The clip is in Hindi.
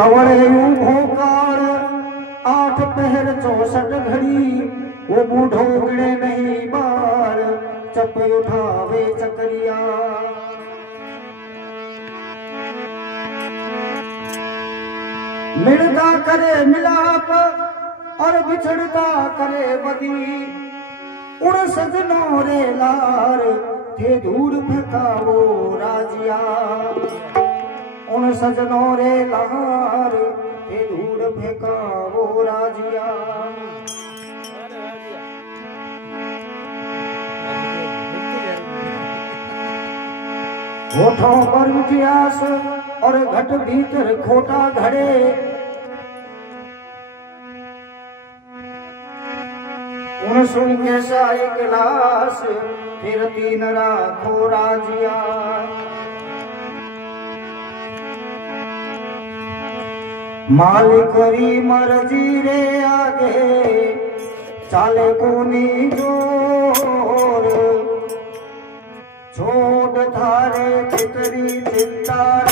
कवड़े भोकाल 8 पहर 64 घड़ी वो बूढ़ो गिणे नहीं बाल चपे उठावे चकरिया मिलता करे मिलाप और बिछड़ता करे बदी उन सजनों रे लार थे दूर फेंकावो राजिया उन सजनों रे लार थे दूर फेंकावो राजिया होठों पर इतिहास और घट भीतर खोटा घड़े उन सुन के सारे गिलास फिर 3 राखो राजिया मालिक री मर्जी रे आगे चाले कोनी जोर छोड़ थारे फिक्री चिंता